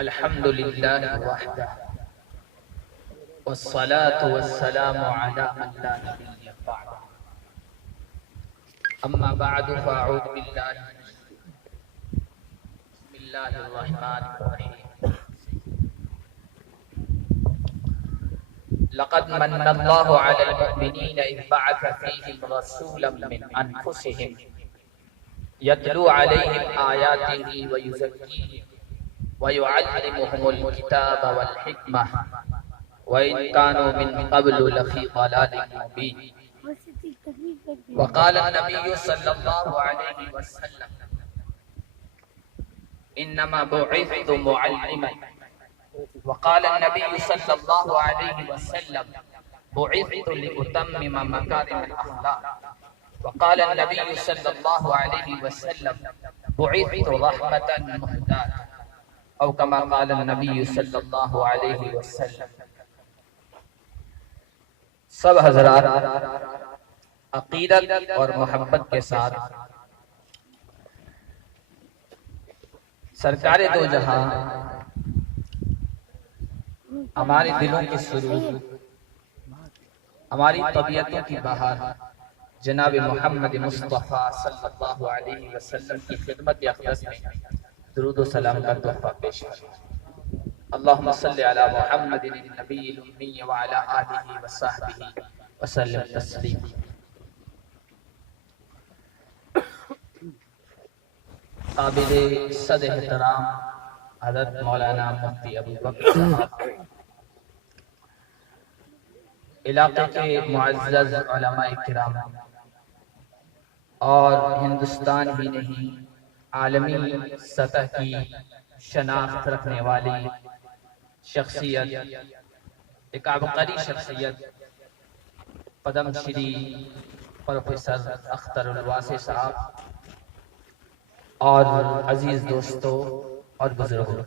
الحمد لله وحده والصلاة والسلام على من لا نبي بعده أما بعد فأعوذ بالله بسم الله الرحمن الرحيم لقد من الله على المؤمنين إذ بعث فيهم رسولا من أنفسهم يتلو عليهم آياته ويزكيهم ويعلمهم الكتاب والحكمة وإن كانوا من قبل لفي ضلال مبين وقال النبي صلى الله عليه وسلم إنما بعثت معلما وقال النبي صلى الله عليه وسلم بعثت لأتمم مكارم الأخلاق وقال النبي صلى الله عليه وسلم بعثت رحمة مهداة او كما قال النبی صلی اللہ علیہ وسلم۔ سب حضرات عقیدت اور محبت کے ساتھ سرکار دو جہاں ہمارے دلوں کی سرور، ہماری طبیعتوں کی بہار جناب محمد مصطفیٰ صلی اللہ علیہ وسلم کی خدمت اقدس میں درود و سلام کا تحفہ پیش کریں۔ اللہم صلی علی محمد النبی الامی وعلی آلہ وصحبہ وسلم تسلیم۔ قابل صد احترام حضرت مولانا مفتی ابو بکر صاحب، علاقے کے معزز علماء کرام اور ہندوستان ہی نہیں عالمی سطح کی شناخت رکھنے والی شخصیت، ایک عبقری شخصیت پدم شری پروفیسر اختر الواسع صاحب اور عزیز دوستوں اور بزرگوں،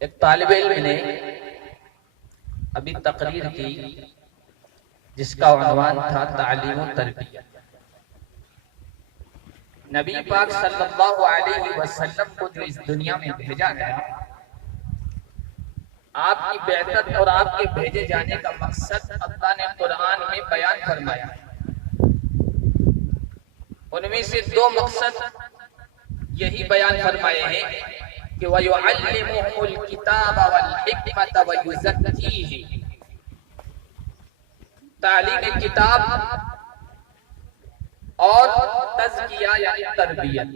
ایک طالب علم نے ابھی تقریر کی جس کا عنوان تھا تعلیم و تربیت۔ نبی پاک صلی اللہ علیہ وسلم کو جو اس دنیا میں بھیجا گیا، آپ کی بعثت اور آپ کے بھیجے جانے کا مقصد اللہ نے قرآن میں بیان فرمایا۔ ان میں سے دو مقصد یہی بیان فرمائے ہیں کہ وَيُعَلِّمُهُمُ الْكِتَابَ وَالْحِكْمَةَ وَيُزَكِّيهِمْ، تعلیم کتاب اور تزکیہ یعنی تربیت۔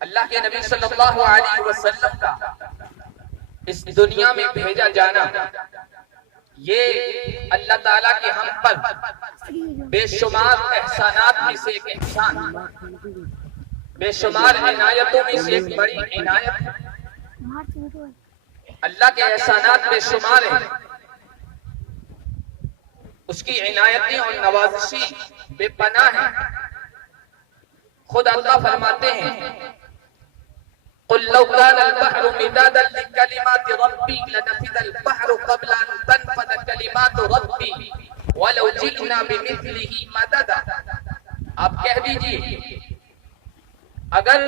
اللہ کے نبی صلی اللہ علیہ وسلم کا اس دنیا میں بھیجا جانا، یہ اللہ تعالیٰ کے ہم پر بے شمار احسانات میں سے ایک احسان، بے شمار عنایتوں میں سے ایک بڑی عنایت۔ اللہ کے احسانات بے شمار ہیں، اس کی عنایتیں اور نوازشیں بے پناہ ہیں۔ خود اللہ فرماتے ہیں قُلْ لَوْ كَانَ الْبَحْرُ مِدَادًا لِكَلِمَاتِ رَبِّي لَنَفِدَ الْبَحْرُ قَبْلَ أَن تَنفَدَ كَلِمَاتُ رَبِّي وَلَوْ جِئْنَا بِمِثْلِهِ مَدَدًا۔ آپ کہہ دیجئے اگر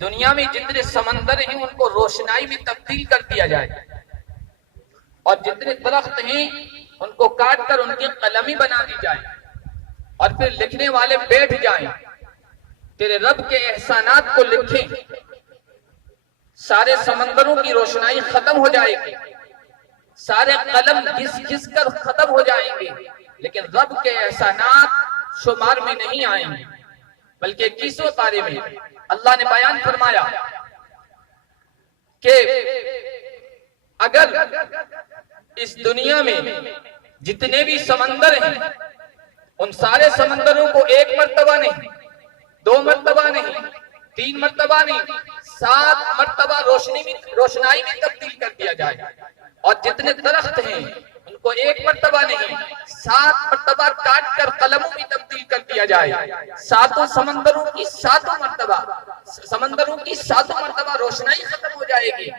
دنیا میں جتنے سمندر ہیں ان کو روشنائی میں تبدیل کر دیا جائے اور جتنے درخت ہیں ان کو کاٹ کر ان کی قلمی بنا دی جائے اور پھر لکھنے والے بیٹھ جائیں تیرے رب کے احسانات کو لکھیں، سارے سمندروں کی روشنائی ختم ہو جائے گی، سارے قلم گھس گھس کر ختم ہو جائیں گے، لیکن رب کے احسانات شمار میں نہیں آئیں گے۔ بلکہ 21ویں پارے میں اللہ نے بیان فرمایا کہ اگر اس دنیا میں جتنے بھی سمندر ہیں ان سارے سمندروں کو ایک مرتبہ نہیں، 2 مرتبہ نہیں، 3 مرتبہ نہیں، 7 مرتبہ روشنائی میں تبدیل کر دیا جائے، اور جتنے درخت ہیں ان کو ایک مرتبہ نہیں 7 مرتبہ کاٹ کر قلموں میں تبدیل کر دیا جائے، ساتوں سمندروں کی 7 مرتبہ روشنائی ختم ہو جائے گی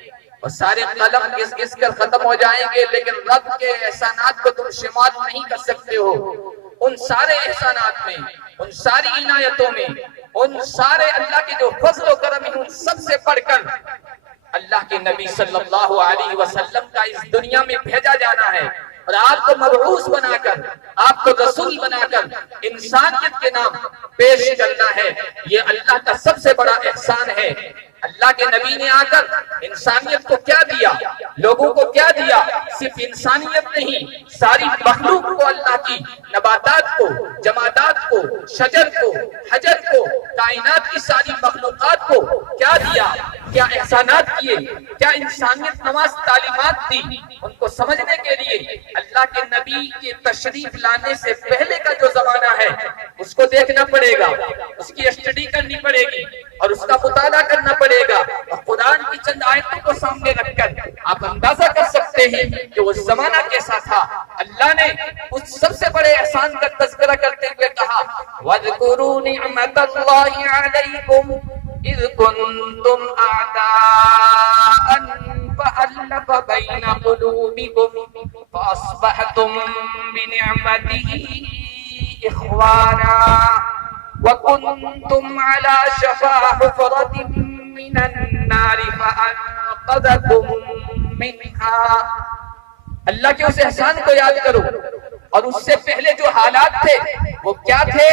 اور سارے قلم گھس گھس کر ختم ہو جائیں گے، لیکن رب کے احسانات کو تم شمار نہیں کر سکتے ہو۔ ان سارے احسانات میں، ان ساری عنایتوں میں ان سارے اللہ کے جو فضل و کرم ہیں ان سب سے بڑھ کر اللہ کے نبی صلی اللہ علیہ وسلم کا اس دنیا میں بھیجا جانا ہے اور آپ کو مبعوث بنا کر، آپ کو رسول بنا کر انسانیت کے نام پیش کرنا ہے۔ یہ اللہ کا سب سے بڑا احسان ہے۔ اللہ کے نبی نے آ کر انسانیت کو کیا دیا، لوگوں کو کیا دیا؟ صرف انسانیت نہیں، ساری مخلوق کو، اللہ کی نباتات کو، جمادات کو، شجر کو، حجر کو، کائنات کی ساری مخلوقات کو کیا دیا، کیا احسانات کیے، کیا انسانیت نواز تعلیمات دی۔ ان کو سمجھنے کے لیے اللہ کے نبی کے تشریف لانے سے پہلے کا جو زمانہ ہے اس کو دیکھنا پڑے گا، اس کی اسٹڈی کرنی پڑے گی اور اس کا مطالعہ کرنا پڑے گا، اور قرآن کی چند آیتوں کو سامنے رکھ کر آپ اندازہ کر سکتے ہیں کہ وہ زمانہ کیسا تھا۔ اللہ نے اس سب سے بڑے احسان کا تذکرہ کرتے ہوئے کہا وَاذْكُرُوا نِعْمَةَ اللَّهِ عَلَيْكُمْ إِذْ كُنْتُمْ أَعْدَاءً فَأَلَّفَ بَيْنَ قُلُوبِكُمْ فَأَصْبَحْتُمْ بِنِعْمَتِهِ إِخْوَانًا وَكُنْتُمْ عَلَى شَفَا حُفْرَةٍ مِّنَ النَّارِ فَأَنْقَذَكُمْ مِنْهَا۔ اللہ کے اس احسان کو یاد کرو، اور اس سے پہلے جو حالات تھے وہ کیا تھے؟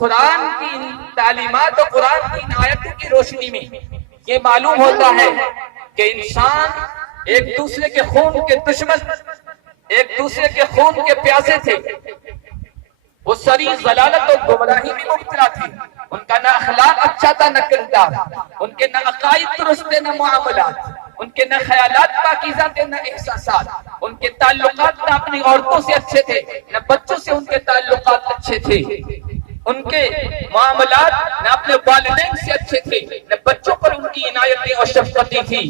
قرآن کی تعلیمات اور قرآن کی آیتوں کی روشنی میں یہ معلوم ہوتا ہے کہ انسان ایک دوسرے کے خون کے دشمن، ایک دوسرے کے خون کے پیاسے تھے، وہ سری ضلالت اور گمراہی میں مبتلا تھے۔ ان کا نہ اخلاق اچھا تھا نہ کردار، ان کے نہ عقائد درست تھے نہ معاملات، ان کے نہ خیالات پاکیزہ تھے نہ احساسات، ان کے تعلقات نہ اپنی عورتوں سے اچھے تھے نہ بچوں سے ان کے تعلقات اچھے تھے، ان کے معاملات نہ اپنے والدین سے اچھے تھے نہ بچوں پر ان کی عنایتیں اور شفقتیں تھی۔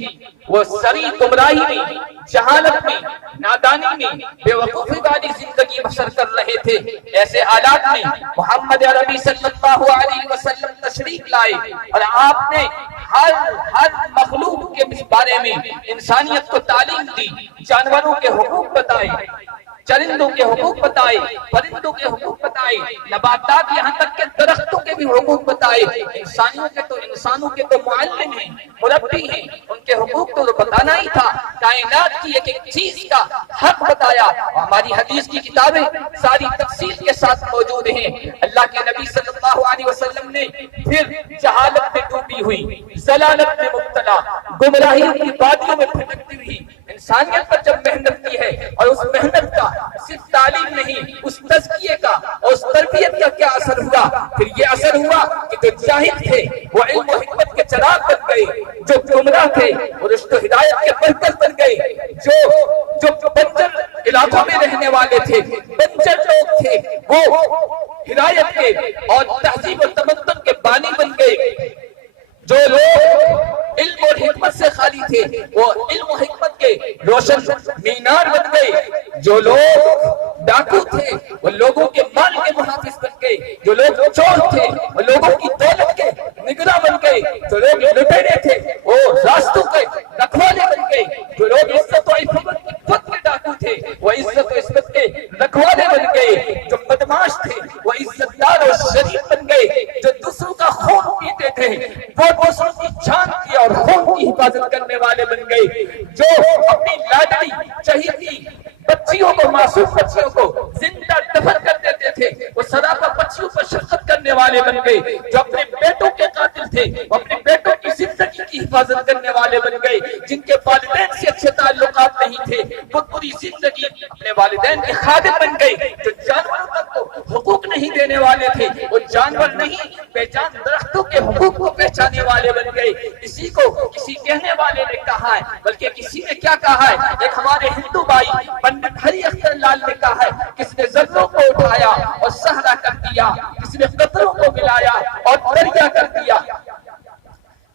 وہ سری گمراہی میں، جہالت میں، نادانی میں، بے وقوفی والی زندگی بسر کر رہے تھے۔ ایسے حالات میں محمد عربی صلی اللہ علیہ وسلم تشریف لائے اور آپ نے ہر مخلوق کے بارے میں انسانیت کو تعلیم دی، جانوروں کے حقوق بتائے، چرندوں کے حقوق بتائے، پرندوں کے حقوق بتائے، نباتات یہاں تک کہ درختوں کے بھی حقوق بتائے۔ انسانوں کے تو معلم ہیں، مربی ہیں، ان کے حقوق تو بتانا ہی تھا۔ کائنات کی ایک ایک چیز کا حق بتایا۔ ہماری حدیث کی کتابیں ساری تفصیل کے ساتھ موجود ہیں۔ اللہ کے نبی صلی اللہ علیہ وسلم نے پھر جہالت میں ڈوبی ہوئی، ضلالت میں مبتلا، گمراہی کی وادیوں میں بھٹکتی ہوئی انسانیت پر جب محنت کی ہے، اور اس محنت کا صرف تعلیم نہیں، اس تزکیے کا اور اس تربیت کا کیا اثر ہوا؟ پھر یہ اثر ہوا کہ جو جاہل تھے وہ علم و حکمت کے چراغ بن گئے، جو گمراہ تھے وہ رشد و ہدایت کے مرکز بن گئے، جو بنجر علاقوں میں رہنے والے تھے، بنجر لوگ تھے، وہ ہدایت کے اور تہذیب و تمدن کے بانی بن گئے۔ جو لوگ علم اور حکمت سے خالی تھے وہ علم و حکمت کے روشن مینار بن گئے۔ جو لوگ ڈاکو تھے وہ لوگوں کے مال کے محافظ بن گئے۔ جو لوگ چور تھے وہ لوگوں کی دولت کے نگراں بن گئے۔ جو لوگ لٹیرے تھے وہ راستوں کے رکھوالے بن گئے۔ جو لوگ عزت و عفت کے ڈاکو تھے وہ عزت و عفت کے رکھوالے بن گئے۔ جو بدماش تھے وہ عزت دار اور شریف بن گئے۔ جو دوسروں کا خون پیتے تھے وہ دوسروں کی جان کی اور خون کی حفاظت کرنے والے بن گئے۔ جو اپنی لاڈلی چہیتی بچیوں کو، معصوم بچیوں کو زندہ دفن کر دیتے تھے وہ سراپا بچیوں پر شفقت کرنے والے بن گئے۔ جو اپنے بیٹوں کے قاتل تھے وہ اپنے بیٹوں کی زندگی کی حفاظت کرنے والے بن گئے۔ جن کے والدین سے اچھے تعلقات نہیں تھے وہ پوری زندگی اپنے والدین کے خادم بن گئے۔ جو جانوروں تک کو حقوق نہیں دینے والے تھے وہ جانور نہیں، بے جان درختوں کے حقوق کو پہچانے والے بن گئے۔ اسی کو کسی کہنے والے نے کہا ہے، بلکہ کسی نے کیا کہا ہے، ایک ہمارے ہندو بھائی پنڈت ہری اختر لال نے کہا ہے، کس نے ذروں کو اٹھایا اور صحرا کر دیا، کس نے قطروں کو ملایا اور دریا کر دیا،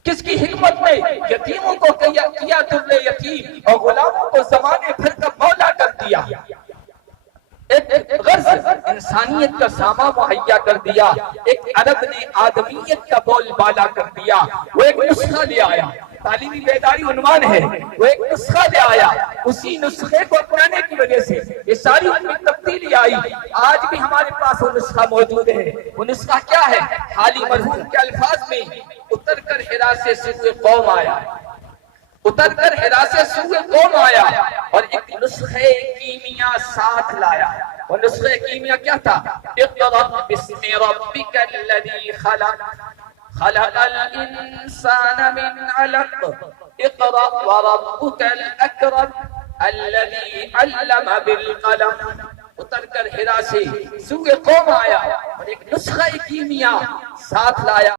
کس کی حکمت نے یتیموں کو کیا در یتیم اور غلاموں کو زمانے بھر کا مولا کر دیا۔ ایک غرض انسانیت کا سامان مہیا کر دیا، ایک عرب نے آدمیت کا بول بالا کر دیا۔ وہ ایک نسخہ لے آیا، تعلیمی بیداری عنوان ہے، وہ ایک نسخہ لے آیا، اسی نسخے کو اپنانے کی وجہ سے یہ ساری ان میں تبدیلی آئی۔ آج بھی ہمارے پاس وہ نسخہ موجود ہے۔ وہ نسخہ کیا ہے؟ حالی مرحوم کے الفاظ میں، اتر کر حرا سے سوئے قوم آیا، اتر کر حرا سے سوئے قوم آیا اور ایک نسخے کیمیا ساتھ لایا۔ وہ نسخے کیمیا کیا تھا؟ اقرأ باسم ربک الذی خلق، خلق الانسان من علق، اقرأ وربک الاکرم الذی علم بالقلم۔ اتر کر حرا سے سوئے قوم آیا اور ایک نسخہ کیمیا ساتھ لایا۔